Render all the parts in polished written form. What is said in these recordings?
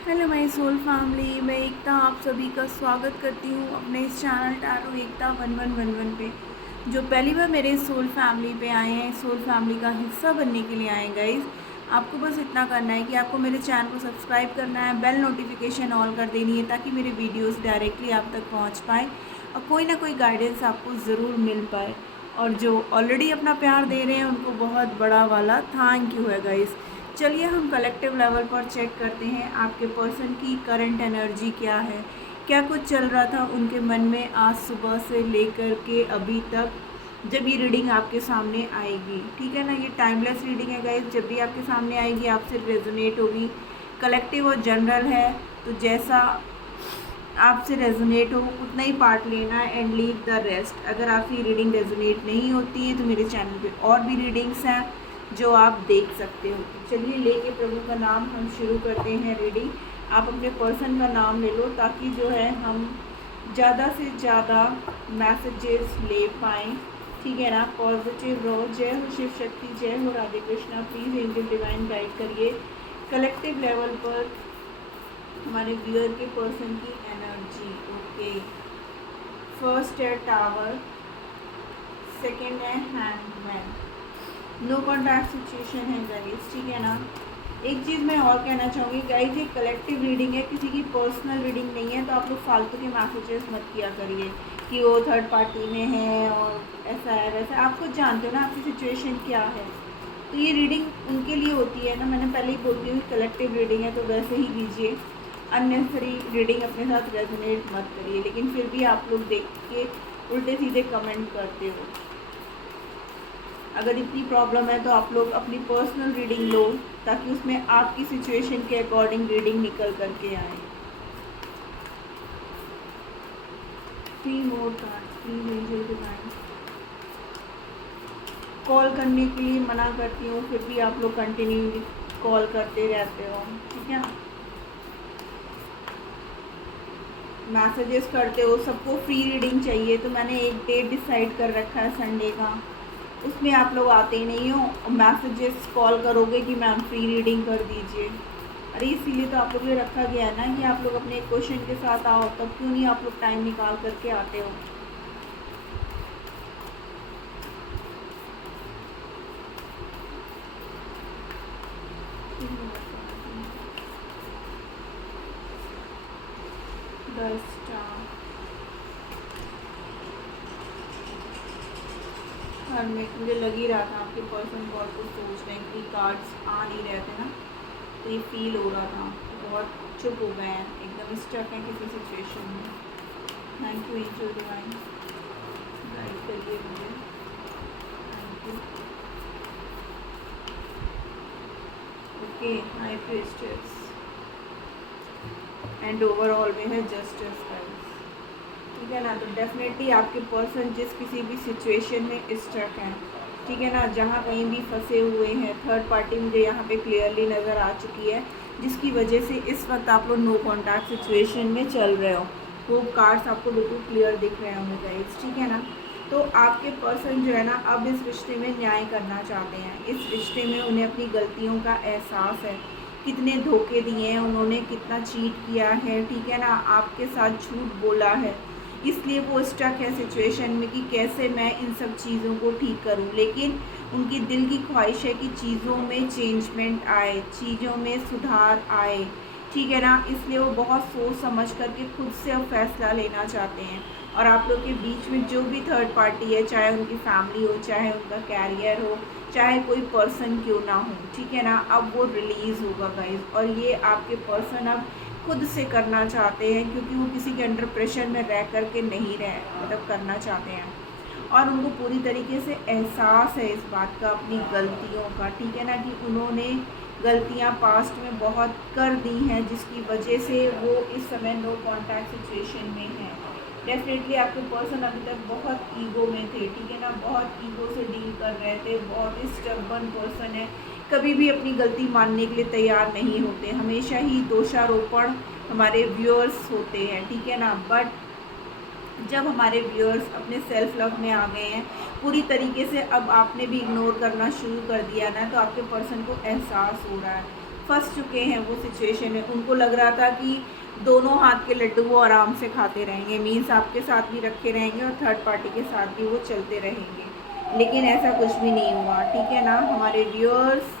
Hello my soul family, मैं एकता आप सभी का स्वागत करती हूँ अपने इस चैनल टैरो एकता 1111 पे। जो पहली बार मेरे सोल फैमिली पे आए हैं, सोल फैमिली का हिस्सा बनने के लिए आए हैं गाइस, आपको बस इतना करना है कि आपको मेरे चैनल को सब्सक्राइब करना है, बेल नोटिफिकेशन ऑल कर देनी है ताकि मेरे वीडियोज़ डायरेक्टली आप तक पहुँच पाए और कोई ना कोई गाइडेंस आपको ज़रूर मिल पाए। और जो ऑलरेडी अपना प्यार दे रहे हैं उनको बहुत बड़ा वाला थैंक यू है गाइस। चलिए हम कलेक्टिव लेवल पर चेक करते हैं आपके पर्सन की करंट एनर्जी क्या है, क्या कुछ चल रहा था उनके मन में आज सुबह से लेकर के अभी तक जब ये रीडिंग आपके सामने आएगी। ठीक है ना, ये टाइमलेस रीडिंग है गाइस, जब भी आपके सामने आएगी आपसे रेजोनेट होगी। कलेक्टिव और जनरल है, तो जैसा आपसे रेजोनेट हो उतना ही पार्ट लेना है एंड लीव द रेस्ट। अगर आपकी रीडिंग रेजोनेट नहीं होती है तो मेरे चैनल पे और भी रीडिंग्स हैं जो आप देख सकते हो। चलिए लेके प्रभु का नाम हम शुरू करते हैं रीडिंग। आप अपने पर्सन का नाम ले लो ताकि जो है हम ज़्यादा से ज़्यादा मैसेजेस ले पाएँ। ठीक है ना, पॉजिटिव रहो। जय हो शिव शक्ति, जय हो Radhe Krishna. Please angel divine guide करिए कलेक्टिव लेवल पर हमारे व्यूअर के पर्सन की एनर्जी। ओके, फर्स्ट है टावर, सेकेंड है हैंडमैन, नो कॉन्टैक्ट सिचुएशन है गाइस। ठीक है ना, एक चीज़ मैं और कहना चाहूँगी गाइस, ये कलेक्टिव रीडिंग है, किसी की पर्सनल रीडिंग नहीं है, तो आप लोग फालतू के मैसेजेस मत किया करिए कि वो थर्ड पार्टी में है और ऐसा है वैसा। आप खुद जानते हो ना आपकी सिचुएशन क्या है, तो ये रीडिंग उनके लिए होती है ना। मैंने पहले ही बोलती हूँ कलेक्टिव रीडिंग है तो वैसे ही लीजिए, अननेसेसरी रीडिंग अपने साथ रेजोनेट मत करिए। लेकिन फिर भी आप लोग देख के उल्टे सीधे कमेंट करते हो। अगर इतनी प्रॉब्लम है तो आप लोग अपनी पर्सनल रीडिंग लो ताकि उसमें आपकी सिचुएशन के अकॉर्डिंग रीडिंग निकल करके आए। 3 more cards please angel divine. Call करने के लिए मना करती हूँ फिर भी आप लोग कंटिन्यू कॉल करते रहते हो। ठीक है, मैसेजेस करते हो, सबको फ्री रीडिंग चाहिए, तो मैंने एक डेट डिसाइड कर रखा है संडे का, उसमें आप लोग आते ही नहीं हो और मैसेजेस कॉल करोगे कि मैम फ्री रीडिंग कर दीजिए। अरे इसीलिए तो आप लोग ये रखा गया है ना कि आप लोग अपने क्वेश्चन के साथ आओ, तब क्यों नहीं आप लोग टाइम निकाल करके आते हो। और मुझे लग ही रहा था आपके पर्सन बहुत कुछ सोच रहे हैं कि कार्ड्स आ नहीं रहे थे ना, तो ये फील हो रहा था, बहुत चुप हो गए हैं, एकदम स्टक हैं किसी सिचुएशन में। Thank you angel divine, guide करिए मुझे। Thank you. Okay, high priestess and overall में है जस्टिस गाइस। ठीक है ना, तो डेफिनेटली आपके पर्सन जिस किसी भी सिचुएशन में स्टक हैं, ठीक है ना, जहाँ कहीं भी फंसे हुए हैं, थर्ड पार्टी मुझे यहाँ पे क्लियरली नज़र आ चुकी है, जिसकी वजह से इस वक्त आप लोग नो कॉन्टैक्ट सिचुएशन में चल रहे हो। वो कार्ड्स आपको बिल्कुल क्लियर दिख रहे होंगे गाइस। ठीक है ना, तो आपके पर्सन जो है ना अब इस रिश्ते में न्याय करना चाहते हैं। इस रिश्ते में उन्हें अपनी गलतियों का एहसास है, कितने धोखे दिए हैं उन्होंने, कितना चीट किया है, ठीक है ना, आपके साथ झूठ बोला है, इसलिए वो स्टक है सिचुएशन में कि कैसे मैं इन सब चीज़ों को ठीक करूं। लेकिन उनकी दिल की ख्वाहिश है कि चीज़ों में चेंजमेंट आए, चीज़ों में सुधार आए। ठीक है ना, इसलिए वो बहुत सोच समझ करके खुद से अब फैसला लेना चाहते हैं। और आप लोग के बीच में जो भी थर्ड पार्टी है, चाहे उनकी फैमिली हो, चाहे उनका कैरियर हो, चाहे कोई पर्सन क्यों ना हो, ठीक है ना, अब वो रिलीज़ होगा गाइस। और ये आपके पर्सन अब खुद से करना चाहते हैं क्योंकि वो किसी के अंडर प्रेशर में रह कर के नहीं मतलब करना चाहते हैं। और उनको पूरी तरीके से एहसास है इस बात का, अपनी गलतियों का। ठीक है ना, कि उन्होंने गलतियां पास्ट में बहुत कर दी हैं जिसकी वजह से वो इस समय नो कॉन्टैक्ट सिचुएशन में है। डेफिनेटली आपके पर्सन अभी तक बहुत ईगो में थे, ठीक है ना, बहुत ईगो से डील कर रहे थे, बहुत ही स्टबर्न पर्सन है, कभी भी अपनी गलती मानने के लिए तैयार नहीं होते, हमेशा ही दोषारोपण हमारे व्यूअर्स होते हैं। ठीक है ना, बट जब हमारे व्यूअर्स अपने सेल्फ लव में आ गए हैं पूरी तरीके से, अब आपने भी इग्नोर करना शुरू कर दिया ना, तो आपके पर्सन को एहसास हो रहा है। फंस चुके हैं वो सिचुएशन में। उनको लग रहा था कि दोनों हाथ के लड्डू वो आराम से खाते रहेंगे, मीन्स आपके साथ भी रखे रहेंगे और थर्ड पार्टी के साथ भी वो चलते रहेंगे, लेकिन ऐसा कुछ भी नहीं हुआ, ठीक है ना। हमारे व्यूअर्स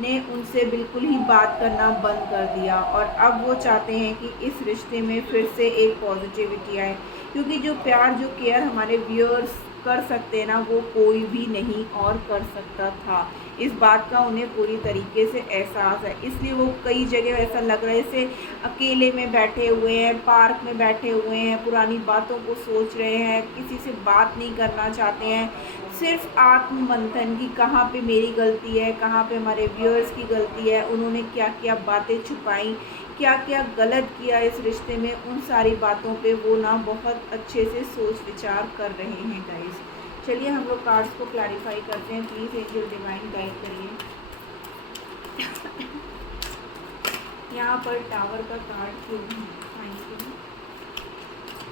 ने उनसे बिल्कुल ही बात करना बंद कर दिया और अब वो चाहते हैं कि इस रिश्ते में फिर से एक पॉजिटिविटी आए, क्योंकि जो प्यार जो केयर हमारे व्यूअर्स कर सकते हैं ना, वो कोई भी नहीं और कर सकता था। इस बात का उन्हें पूरी तरीके से एहसास है, इसलिए वो कई जगह ऐसा लग रहा है जैसे अकेले में बैठे हुए हैं, पार्क में बैठे हुए हैं, पुरानी बातों को सोच रहे हैं, किसी से बात नहीं करना चाहते हैं, सिर्फ आत्म मंथन की कहाँ पे मेरी गलती है, कहाँ पे हमारे व्यूअर्स की गलती है, उन्होंने क्या क्या बातें छुपाई, क्या क्या गलत किया इस रिश्ते में, उन सारी बातों पे वो ना बहुत अच्छे से सोच विचार कर रहे हैं गाइस। चलिए हम लोग कार्ड्स को क्लैरिफाई करते हैं। प्लीज़ एंजल डिवाइन गाइड करिए। यहाँ पर टावर का कार्ड क्यों है? Thank you.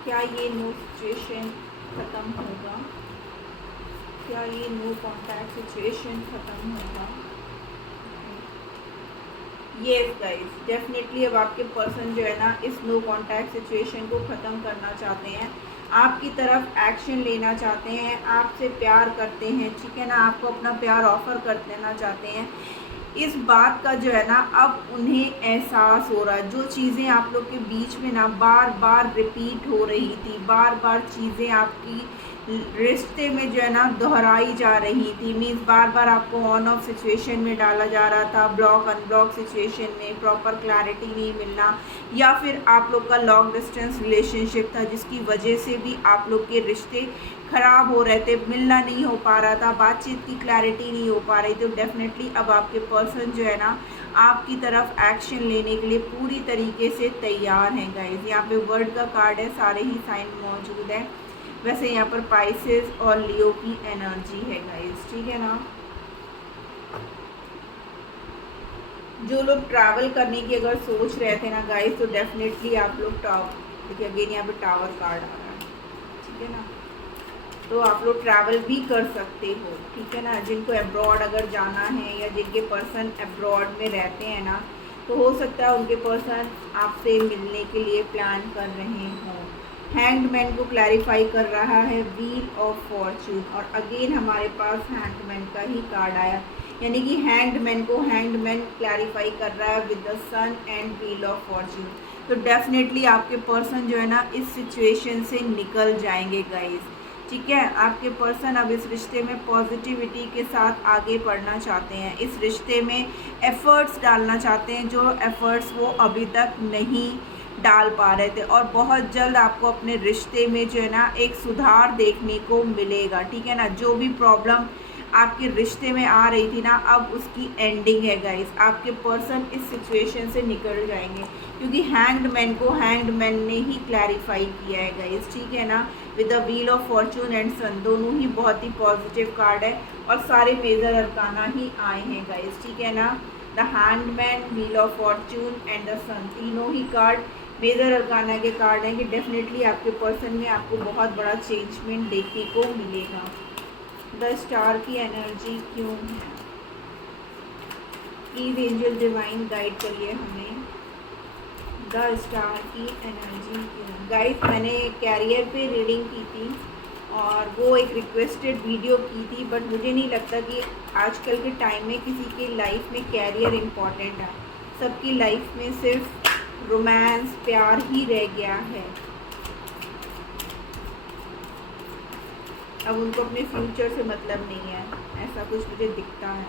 क्या ये नो सिचुएशन ख़त्म होगा? क्या ये नो कॉन्टैक्ट सिचुएशन ख़त्म होगा? येस गाइस, डेफिनेटली अब आपके पर्सन जो है ना इस नो कॉन्टैक्ट सिचुएशन को ख़त्म करना चाहते हैं, आपकी तरफ एक्शन लेना चाहते हैं, आपसे प्यार करते हैं, ठीक है ना, आपको अपना प्यार ऑफ़र कर देना चाहते हैं। इस बात का जो है ना अब उन्हें एहसास हो रहा है, जो चीज़ें आप लोग के बीच में ना बार बार रिपीट हो रही थी, बार बार चीज़ें आपकी रिश्ते में जो है ना दोहराई जा रही थी, मीन्स बार बार आपको ऑन ऑफ सिचुएशन में डाला जा रहा था, ब्लॉक अनब्लॉक सिचुएशन में, प्रॉपर क्लैरिटी नहीं मिलना, या फिर आप लोग का लॉन्ग डिस्टेंस रिलेशनशिप था जिसकी वजह से भी आप लोग के रिश्ते ख़राब हो रहे थे, मिलना नहीं हो पा रहा था, बातचीत की क्लैरिटी नहीं हो पा रही। तो डेफिनेटली अब आपके पर्सन जो है ना आपकी तरफ एक्शन लेने के लिए पूरी तरीके से तैयार हैं गाइस। यहाँ पे वर्ड का कार्ड है, सारे ही साइन मौजूद है। वैसे यहाँ पर पाइसेस और लियो की एनर्जी है गाइस, ठीक है ना। जो लोग ट्रैवल करने की अगर सोच रहे थे ना गाइस, तो डेफिनेटली आप लोग देखिए अगेन यहाँ पे टावर कार्ड आ रहा है, ठीक है ना, तो आप लोग ट्रैवल भी कर सकते हो, ठीक है ना। जिनको अब्रॉड अगर जाना है या जिनके पर्सन अब्रॉड में रहते हैं ना, तो हो सकता है उनके पर्सन आपसे मिलने के लिए प्लान कर रहे हों। हैंगमैन को क्लैरिफाई कर रहा है व्हील ऑफ फॉर्चून, और अगेन हमारे पास हैंगमैन का ही कार्ड आया, यानी कि हैंगमैन को हैंगमैन क्लैरिफाई कर रहा है with the sun and wheel of fortune. तो डेफिनेटली आपके पर्सन जो है ना इस सिचुएशन से निकल जाएंगे गाइस, ठीक है। आपके पर्सन अब इस रिश्ते में पॉजिटिविटी के साथ आगे बढ़ना चाहते हैं, इस रिश्ते में एफ़र्ट्स डालना चाहते हैं, जो एफ़र्ट्स वो अभी तक नहीं डाल पा रहे थे, और बहुत जल्द आपको अपने रिश्ते में जो है ना एक सुधार देखने को मिलेगा, ठीक है ना। जो भी प्रॉब्लम आपके रिश्ते में आ रही थी ना, अब उसकी एंडिंग है गाइस। आपके पर्सन इस सिचुएशन से निकल जाएंगे, क्योंकि हैंग्ड मैन को हैंग्ड मैन ने ही क्लैरिफाई किया है गाइस, ठीक है ना, with the wheel of fortune and sun. दोनों ही बहुत ही पॉजिटिव कार्ड है और सारे मेजर अरकाना ही आए हैं गाइस, ठीक है ना। The hanged man, wheel of fortune and the sun, तीनों ही कार्ड मेजर अरकाना के कार्ड हैं कि डेफिनेटली आपके पर्सन में आपको बहुत बड़ा चेंजमेंट देखने को मिलेगा। द स्टार की एनर्जी क्यों है? प्लीज एंजल डिवाइन गाइड करिए हमें। द स्टार की एनर्जी क्यों? गाइस, मैंने कैरियर पे रीडिंग की थी और वो एक रिक्वेस्टेड वीडियो की थी, बट मुझे नहीं लगता कि आजकल के टाइम में किसी के लाइफ में कैरियर इम्पॉर्टेंट है। सबकी लाइफ में सिर्फ रोमांस, प्यार ही रह गया है। अब उनको अपने फ्यूचर से मतलब नहीं है, ऐसा कुछ मुझे दिखता है,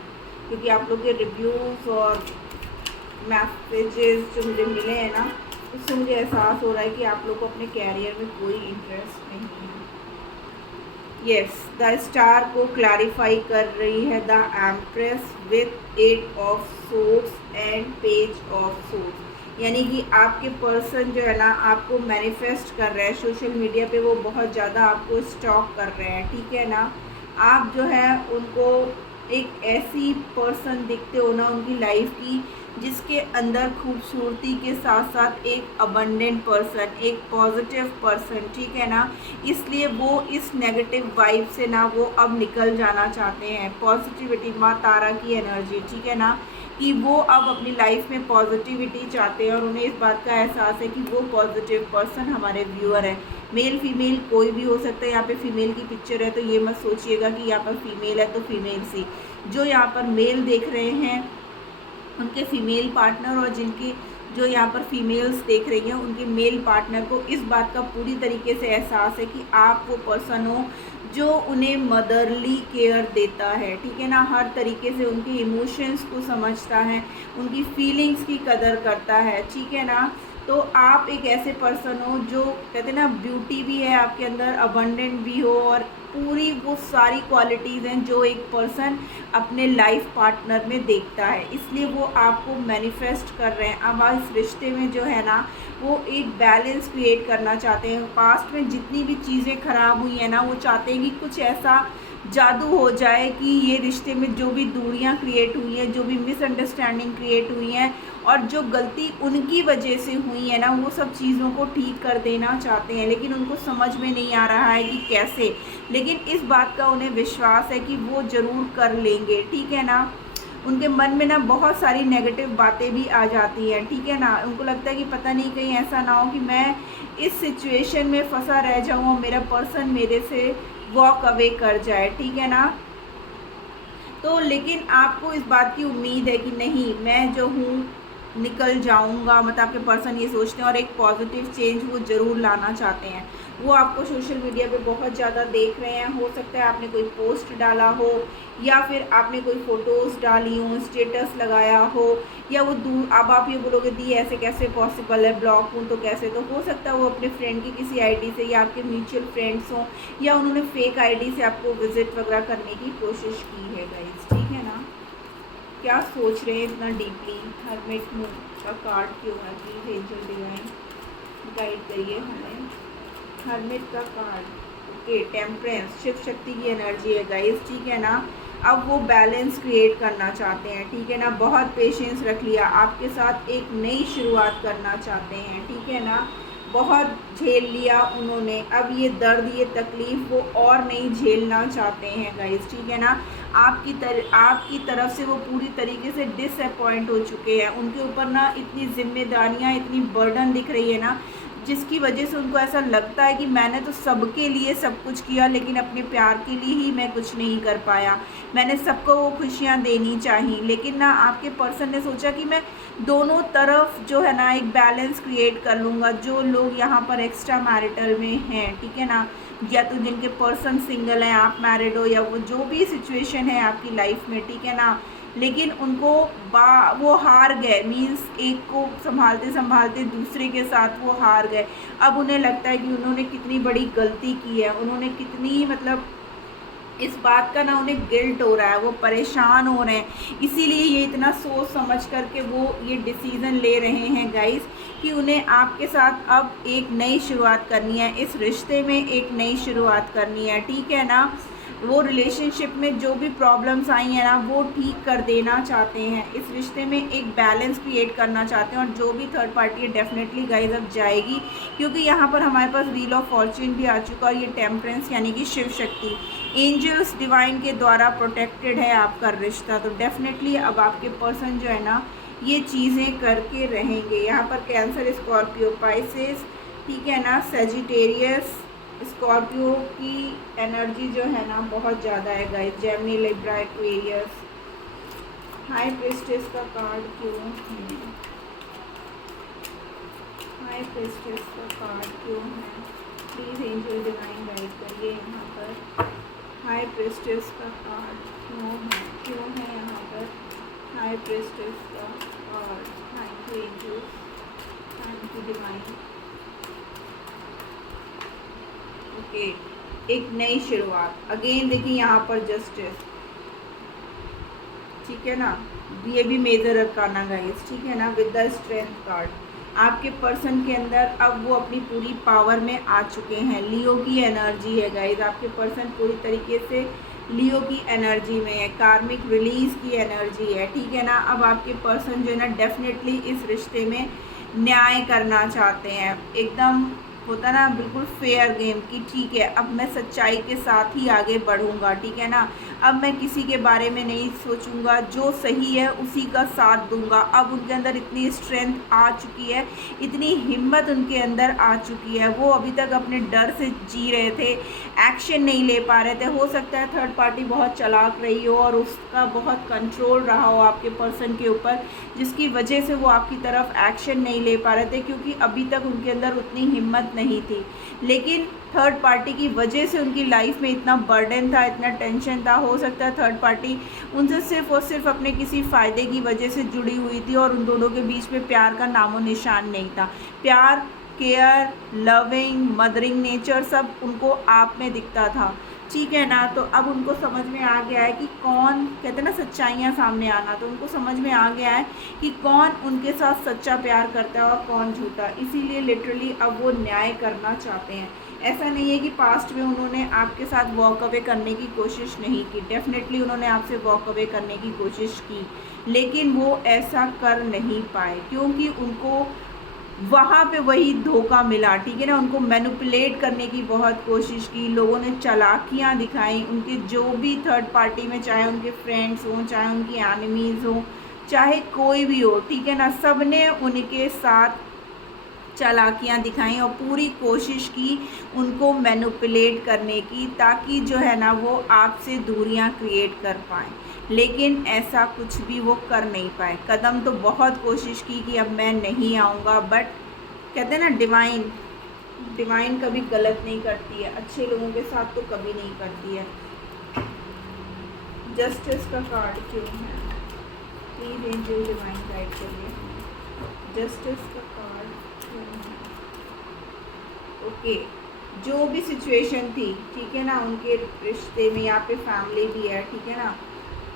क्योंकि आप लोग के रिव्यूज़ और मैसेजेस जो मुझे मिले हैं ना, उससे मुझे एहसास हो रहा है कि आप लोग को अपने कैरियर में कोई इंटरेस्ट नहीं है। यस, द स्टार को क्लैरिफाई कर रही है the empress with 8 of swords and page of swords, यानी कि आपके पर्सन जो है ना आपको मैनिफेस्ट कर रहे हैं, सोशल मीडिया पे वो बहुत ज़्यादा आपको स्टॉक कर रहे हैं, ठीक है ना। आप जो है उनको एक ऐसी पर्सन दिखते हो ना उनकी लाइफ की जिसके अंदर खूबसूरती के साथ साथ एक अबंडेंट पर्सन, एक पॉजिटिव पर्सन, ठीक है ना। इसलिए वो इस नेगेटिव वाइब से ना वो अब निकल जाना चाहते हैं। पॉजिटिविटी, माँ तारा की एनर्जी, ठीक है ना, कि वो अब अपनी लाइफ में पॉजिटिविटी चाहते हैं और उन्हें इस बात का एहसास है कि वो पॉजिटिव पर्सन हमारे व्यूअर है। मेल फीमेल कोई भी हो सकता है। यहाँ पे फीमेल की पिक्चर है तो ये मत सोचिएगा कि यहाँ पर फीमेल है तो फीमेल सी। जो यहाँ पर मेल देख रहे हैं उनके फीमेल पार्टनर, और जिनकी जो यहाँ पर फीमेल्स देख रही हैं उनके मेल पार्टनर को इस बात का पूरी तरीके से एहसास है कि आप वो पर्सन हो जो उन्हें मदरली केयर देता है, ठीक है ना। हर तरीके से उनके इमोशंस को समझता है, उनकी फीलिंग्स की कदर करता है, ठीक है ना। तो आप एक ऐसे पर्सन हो जो कहते हैं ना ब्यूटी भी है आपके अंदर, अबंडेंट भी हो, और पूरी वो सारी क्वालिटीज़ हैं जो एक पर्सन अपने लाइफ पार्टनर में देखता है, इसलिए वो आपको मैनिफेस्ट कर रहे हैं। अब इस रिश्ते में जो है ना वो एक बैलेंस क्रिएट करना चाहते हैं। पास्ट में जितनी भी चीज़ें ख़राब हुई हैं ना वो चाहते हैं कि कुछ ऐसा जादू हो जाए कि ये रिश्ते में जो भी दूरियां क्रिएट हुई हैं, जो भी मिसअंडरस्टैंडिंग क्रिएट हुई हैं और जो गलती उनकी वजह से हुई है ना वो सब चीज़ों को ठीक कर देना चाहते हैं, लेकिन उनको समझ में नहीं आ रहा है कि कैसे। लेकिन इस बात का उन्हें विश्वास है कि वो ज़रूर कर लेंगे, ठीक है ना। उनके मन में ना बहुत सारी नेगेटिव बातें भी आ जाती हैं, ठीक है ना। उनको लगता है कि पता नहीं कहीं ऐसा ना हो कि मैं इस सिचुएशन में फंसा रह जाऊँ और मेरा पर्सन मेरे से वॉक अवे कर जाए, ठीक है ना। तो लेकिन आपको इस बात की उम्मीद है कि नहीं मैं जो हूँ निकल जाऊंगा, मतलब आपके पर्सन ये सोचते हैं और एक पॉजिटिव चेंज वो ज़रूर लाना चाहते हैं। वो आपको सोशल मीडिया पे बहुत ज़्यादा देख रहे हैं। हो सकता है आपने कोई पोस्ट डाला हो या फिर आपने कोई फ़ोटोज़ डाली हो, स्टेटस लगाया हो, या वो दूर, अब आप ये बोलोगे दी ऐसे कैसे पॉसिबल है, ब्लॉक हूँ तो कैसे। तो हो सकता है वो अपने फ्रेंड की किसी आईडी से या आपके म्यूचुअल फ्रेंड्स हों या उन्होंने फेक आईडी से आपको विज़िट वगैरह करने की कोशिश की है गाइस, ठीक है ना। क्या सोच रहे हैं इतना डीपली। हर्मिट का कार्ड क्यों है, प्लीज़ एंजल डिवाइन गाइड करिए हमें। हर्मिट का card, okay, temperance, Shiv Shakti की एनर्जी है गाइस, ठीक है ना। अब वो बैलेंस क्रिएट करना चाहते हैं, ठीक है ना। बहुत पेशेंस रख लिया, आपके साथ एक नई शुरुआत करना चाहते हैं, ठीक है ना। बहुत झेल लिया उन्होंने, अब ये दर्द ये तकलीफ़ वो और नहीं झेलना चाहते हैं गाइस, ठीक है ना। आपकी तरफ से वो पूरी तरीके से डिसअपॉइंट हो चुके हैं। उनके ऊपर ना इतनी जिम्मेदारियां, इतनी बर्डन दिख रही है ना, जिसकी वजह से उनको ऐसा लगता है कि मैंने तो सबके लिए सब कुछ किया लेकिन अपने प्यार के लिए ही मैं कुछ नहीं कर पाया। मैंने सबको वो खुशियाँ देनी चाहिए, लेकिन ना आपके पर्सन ने सोचा कि मैं दोनों तरफ जो है ना एक बैलेंस क्रिएट कर लूँगा। जो लोग यहाँ पर एक्स्ट्रा मैरिटल में हैं, ठीक है ना, या तो जिनके पर्सन सिंगल हैं, आप मैरिड हो, या वो जो भी सिचुएशन है आपकी लाइफ में, ठीक है ना, लेकिन उनको वो हार गए, मीन्स एक को संभालते संभालते दूसरे के साथ वो हार गए। अब उन्हें लगता है कि उन्होंने कितनी बड़ी गलती की है, उन्होंने कितनी, मतलब इस बात का ना उन्हें गिल्ट हो रहा है, वो परेशान हो रहे हैं। इसीलिए ये इतना सोच समझ करके वो ये डिसीज़न ले रहे हैं गाइस कि उन्हें आपके साथ अब एक नई शुरुआत करनी है, इस रिश्ते में एक नई शुरुआत करनी है, ठीक है ना। वो रिलेशनशिप में जो भी प्रॉब्लम्स आई हैं ना वो ठीक कर देना चाहते हैं, इस रिश्ते में एक बैलेंस क्रिएट करना चाहते हैं। और जो भी थर्ड पार्टी है डेफिनेटली गाइस अब जाएगी, क्योंकि यहाँ पर हमारे पास व्हील ऑफ फॉर्च्यून भी आ चुका है। ये टेम्परेंस यानी कि शिव शक्ति, एंजल्स डिवाइन के द्वारा प्रोटेक्टेड है आपका रिश्ता। तो डेफिनेटली अब आपके पर्सन जो है ना ये चीज़ें करके रहेंगे। यहाँ पर कैंसर, स्कॉर्पियो, पाइसेस, ठीक है ना, सेजिटेरियस, स्कॉर्पियो की एनर्जी जो है ना बहुत ज़्यादा है guys, Gemini, Libra, Aquarius. High priestess का कार्ड क्यों है, हाई प्रीस्टेस का कार्ड क्यों है, प्लीज़ एंजल डिवाइन गाइड करिए यहाँ पर। हाई प्रीस्टेस का कार्ड क्यों है यहाँ पर, हाई प्रीस्टेस का card. Thank you angel, thank you divine. Okay, एक नई शुरुआत। अगेन देखिए यहाँ पर जस्टिस, ठीक है ना, ये भी मेजर अरकाना गाइस, ठीक है ना, विद द स्ट्रेंथ कार्ड। आपके पर्सन के अंदर अब वो अपनी पूरी पावर में आ चुके हैं। लियो की एनर्जी है गाइस, आपके पर्सन पूरी तरीके से लियो की एनर्जी में है, कार्मिक रिलीज की एनर्जी है, ठीक है ना। अब आपके पर्सन जो है ना डेफिनेटली इस रिश्ते में न्याय करना चाहते हैं, एकदम होता ना बिल्कुल फेयर गेम की, ठीक है अब मैं सच्चाई के साथ ही आगे बढ़ूंगा, ठीक है ना, अब मैं किसी के बारे में नहीं सोचूंगा, जो सही है उसी का साथ दूंगा। अब उनके अंदर इतनी स्ट्रेंथ आ चुकी है, इतनी हिम्मत उनके अंदर आ चुकी है। वो अभी तक अपने डर से जी रहे थे, एक्शन नहीं ले पा रहे थे। हो सकता है थर्ड पार्टी बहुत चालाक रही हो और उसका बहुत कंट्रोल रहा हो आपके पर्सन के ऊपर, जिसकी वजह से वो आपकी तरफ एक्शन नहीं ले पा रहे थे, क्योंकि अभी तक उनके अंदर उतनी हिम्मत नहीं थी। लेकिन थर्ड पार्टी की वजह से उनकी लाइफ में इतना बर्डन था, इतना टेंशन था। हो सकता है थर्ड पार्टी उनसे सिर्फ और सिर्फ अपने किसी फ़ायदे की वजह से जुड़ी हुई थी और उन दोनों के बीच में प्यार का नामो निशान नहीं था। प्यार, केयर, लविंग, मदरिंग नेचर सब उनको आप में दिखता था, ठीक है ना। तो अब उनको समझ में आ गया है कि कौन, कहते हैं ना सच्चाइयाँ सामने आना, तो उनको समझ में आ गया है कि कौन उनके साथ सच्चा प्यार करता है और कौन झूठा। इसीलिए लिटरली अब वो न्याय करना चाहते हैं। ऐसा नहीं है कि पास्ट में उन्होंने आपके साथ वॉक अवे करने की कोशिश नहीं की, डेफिनेटली उन्होंने आपसे वॉक अवे करने की कोशिश की, लेकिन वो ऐसा कर नहीं पाए क्योंकि उनको वहाँ पे वही धोखा मिला, ठीक है ना। उनको मैनिपुलेट करने की बहुत कोशिश की, लोगों ने चालाकियाँ दिखाई, उनके जो भी थर्ड पार्टी में, चाहे उनके फ्रेंड्स हों, चाहे उनकी एनिमीज़ हों, चाहे कोई भी हो, ठीक है ना, सब ने उनके साथ चालाकियाँ दिखाई और पूरी कोशिश की उनको मैनिपुलेट करने की, ताकि जो है ना वो आपसे दूरियां क्रिएट कर पाएँ। लेकिन ऐसा कुछ भी वो कर नहीं पाए। कदम तो बहुत कोशिश की कि अब मैं नहीं आऊँगा, बट कहते हैं ना डिवाइन कभी गलत नहीं करती है, अच्छे लोगों के साथ तो कभी नहीं करती है। जस्टिस का कार्ड क्यों है? प्लीज एंजल डिवाइन गाइड करिए, जस्टिस का कार्ड क्यों है? ओके, जो भी सिचुएशन थी, ठीक है ना, उनके रिश्ते में, यहाँ पे फैमिली भी है, ठीक है ना,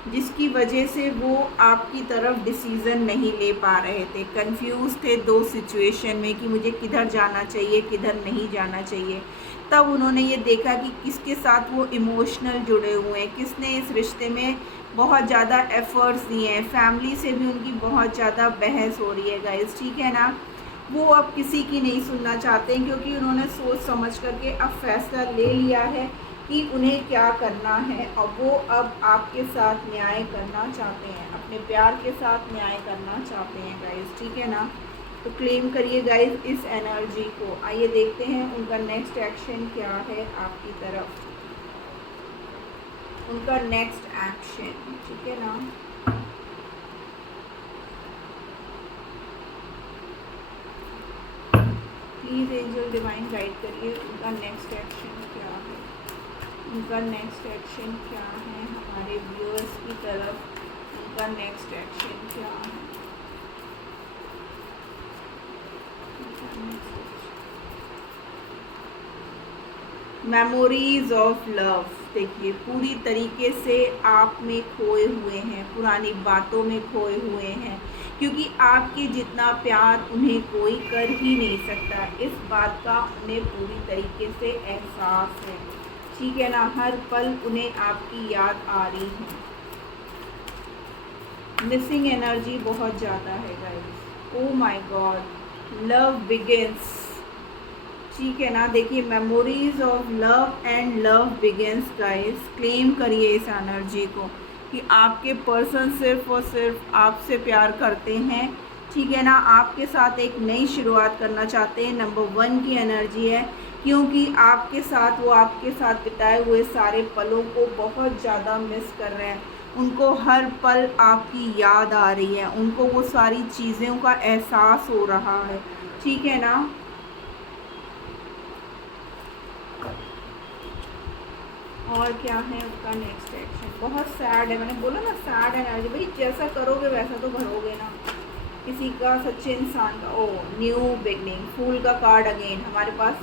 जिसकी वजह से वो आपकी तरफ डिसीज़न नहीं ले पा रहे थे, कंफ्यूज थे दो सिचुएशन में कि मुझे किधर जाना चाहिए, किधर नहीं जाना चाहिए। तब उन्होंने ये देखा कि किसके साथ वो इमोशनल जुड़े हुए हैं, किसने इस रिश्ते में बहुत ज़्यादा एफ़र्ट्स दिए हैं। फैमिली से भी उनकी बहुत ज़्यादा बहस हो रही है गाइस, ठीक है ना। वो अब किसी की नहीं सुनना चाहते हैं, क्योंकि उन्होंने सोच समझ करके अब फैसला ले लिया है कि उन्हें क्या करना है, और वो अब आपके साथ न्याय करना चाहते हैं, अपने प्यार के साथ न्याय करना चाहते हैं गाइस, ठीक है ना। तो क्लेम करिए गाइस इस एनर्जी को। आइए देखते हैं उनका नेक्स्ट एक्शन क्या है आपकी तरफ, उनका नेक्स्ट एक्शन, ठीक है ना। प्लीज़ एंजल डिवाइन गाइड करिए उनका नेक्स्ट एक्शन क्या है, उनका नेक्स्ट एक्शन क्या है हमारे व्यूअर्स की तरफ, उनका नेक्स्ट एक्शन क्या है। मेमोरीज ऑफ लव, देखिए पूरी तरीके से आप में खोए हुए हैं, पुरानी बातों में खोए हुए हैं, क्योंकि आपके जितना प्यार उन्हें कोई कर ही नहीं सकता, इस बात का उन्हें पूरी तरीके से एहसास है, ठीक है ना। हर पल उन्हें आपकी याद आ रही है। मिसिंग एनर्जी बहुत ज़्यादा है guys, oh my God, love begins, ठीक है ना। देखिए memories of love and love begins guys, claim करिए इस एनर्जी को कि आपके पर्सन सिर्फ और सिर्फ आपसे प्यार करते हैं, ठीक है ना। आपके साथ एक नई शुरुआत करना चाहते हैं, नंबर 1 की एनर्जी है, क्योंकि आपके साथ वो आपके साथ बिताए हुए सारे पलों को बहुत ज़्यादा मिस कर रहे हैं। उनको हर पल आपकी याद आ रही है, उनको वो सारी चीज़ों का एहसास हो रहा है, ठीक है ना। और क्या है उसका नेक्स्ट एक्शन, बहुत सैड है, मैंने बोला ना सैड एनर्जी, भाई जैसा करोगे वैसा तो भरोगे ना किसी का, सच्चे इंसान का। ओ न्यू बिगनिंग, फूल का कार्ड अगेन हमारे पास,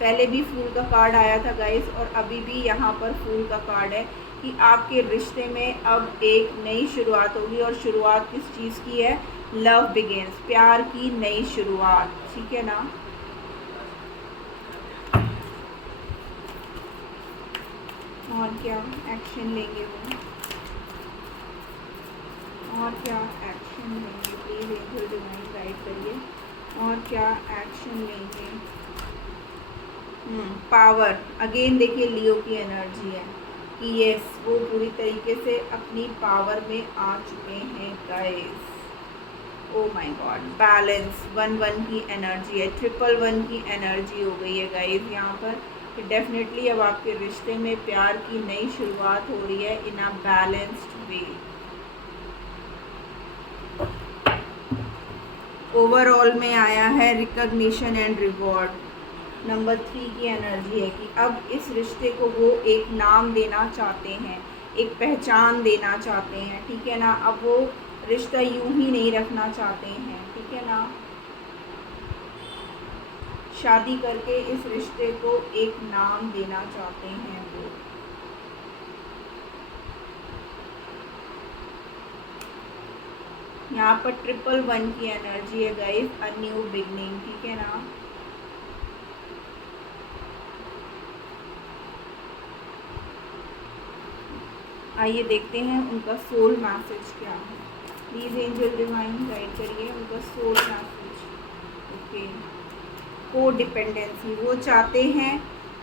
पहले भी फूल का कार्ड आया था गाइस और अभी भी यहाँ पर फूल का कार्ड है कि आपके रिश्ते में अब एक नई शुरुआत होगी, और शुरुआत किस चीज़ की है, लव बिगिंस, प्यार की नई शुरुआत, ठीक है ना। और क्या एक्शन लेंगे वो, और क्या एक्शन लेंगे, प्लीज़ एंजल डिवाइन गाइड करिए, और क्या एक्शन लेंगे। पावर, अगेन देखिए लियो की एनर्जी है कि यस वो पूरी तरीके से अपनी पावर में आ चुके हैं guys. Oh my God, balance 1-1 की एनर्जी है, 1-1 की एनर्जी हो गई है गाइस यहाँ पर। कि डेफिनेटली अब आपके रिश्ते में प्यार की नई शुरुआत हो रही है इन अ बैलेंस्ड वे। ओवरऑल में आया है रिकॉग्निशन एंड रिवॉर्ड। नंबर 3 की एनर्जी है कि अब इस रिश्ते को वो एक नाम देना चाहते हैं, एक पहचान देना चाहते हैं, ठीक है ना। अब वो रिश्ता यूं ही नहीं रखना चाहते हैं, ठीक है ना। शादी करके इस रिश्ते को एक नाम देना चाहते हैं वो। यहाँ पर 1-1 की एनर्जी है गाइस, अ न्यू बिगनिंग, ठीक है ना। आइए देखते हैं उनका सोल मैसेज क्या है। प्लीज एंजल डिवाइन गाइड करिए उनका सोल मैसेज। ओके, को डिपेंडेंसी, वो चाहते हैं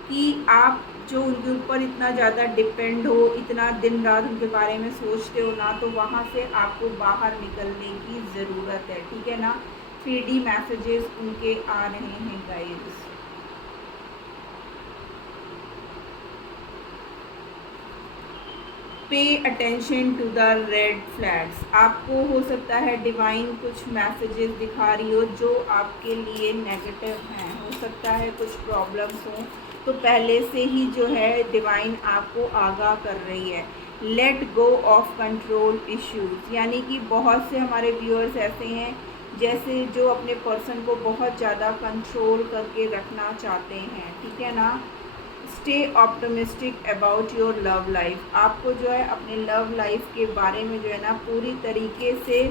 कि आप जो उनके ऊपर इतना ज़्यादा डिपेंड हो, इतना दिन रात उनके बारे में सोचते हो ना, तो वहाँ से आपको बाहर निकलने की ज़रूरत है, ठीक है ना। 3D मैसेजेस उनके आ रहे हैं guys. Pay attention to the red flags. आपको हो सकता है डिवाइन कुछ मैसेजेस दिखा रही हो जो आपके लिए नेगेटिव हैं, हो सकता है कुछ प्रॉब्लम्स हों, तो पहले से ही जो है डिवाइन आपको आगाह कर रही है। Let go of control issues, यानी कि बहुत से हमारे व्यूअर्स ऐसे हैं जैसे जो अपने पर्सन को बहुत ज़्यादा कंट्रोल करके रखना चाहते हैं, ठीक है ना। Stay optimistic about your love life, आपको जो है अपने लव लाइफ के बारे में जो है ना पूरी तरीके से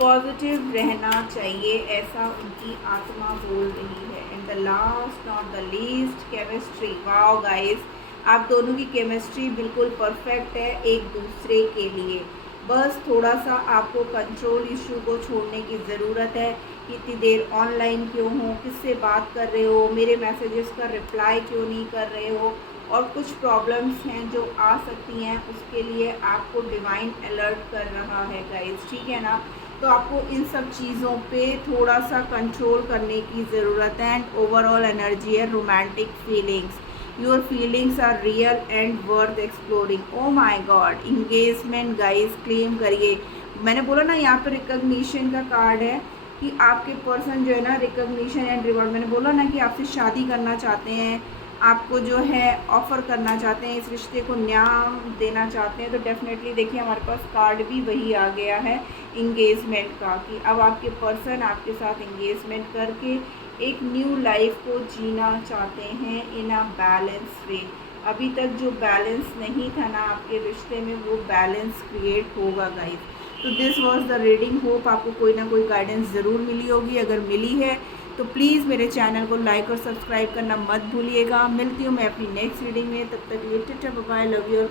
पॉजिटिव रहना चाहिए, ऐसा उनकी आत्मा बोल रही है। And the last not the least, chemistry. Wow guys, आप दोनों की केमिस्ट्री बिल्कुल परफेक्ट है एक दूसरे के लिए। बस थोड़ा सा आपको कंट्रोल इशू को छोड़ने की ज़रूरत है। इतनी देर ऑनलाइन क्यों हो, किससे बात कर रहे हो, मेरे मैसेजेस का रिप्लाई क्यों नहीं कर रहे हो, और कुछ प्रॉब्लम्स हैं जो आ सकती हैं, उसके लिए आपको डिवाइन अलर्ट कर रहा है गाइस, ठीक है ना। तो आपको इन सब चीज़ों पे थोड़ा सा कंट्रोल करने की ज़रूरत है। एंड ओवरऑल एनर्जी है romantic feelings, your feelings are real and worth exploring. Oh my god, engagement guys claim करिए। मैंने बोला ना यहाँ पर रिकॉग्निशन का कार्ड है कि आपके पर्सन जो है ना रिकॉग्निशन एंड रिवॉर्ड, मैंने बोला ना कि आपसे शादी करना चाहते हैं, आपको जो है ऑफ़र करना चाहते हैं, इस रिश्ते को न्याय देना चाहते हैं। तो डेफिनेटली देखिए हमारे पास कार्ड भी वही आ गया है इंगेजमेंट का, कि अब आपके पर्सन आपके साथ इंगेजमेंट करके एक न्यू लाइफ को जीना चाहते हैं इन अ बैलेंस वे। अभी तक जो बैलेंस नहीं था ना आपके रिश्ते में, वो बैलेंस क्रिएट होगा गाइस। तो this was the reading, hope आपको कोई ना कोई गाइडेंस ज़रूर मिली होगी। अगर मिली है तो प्लीज़ मेरे चैनल को लाइक और सब्सक्राइब करना मत भूलिएगा। मिलती हूँ मैं अपनी नेक्स्ट रीडिंग में, तब तक लिए tata bye bye, love you.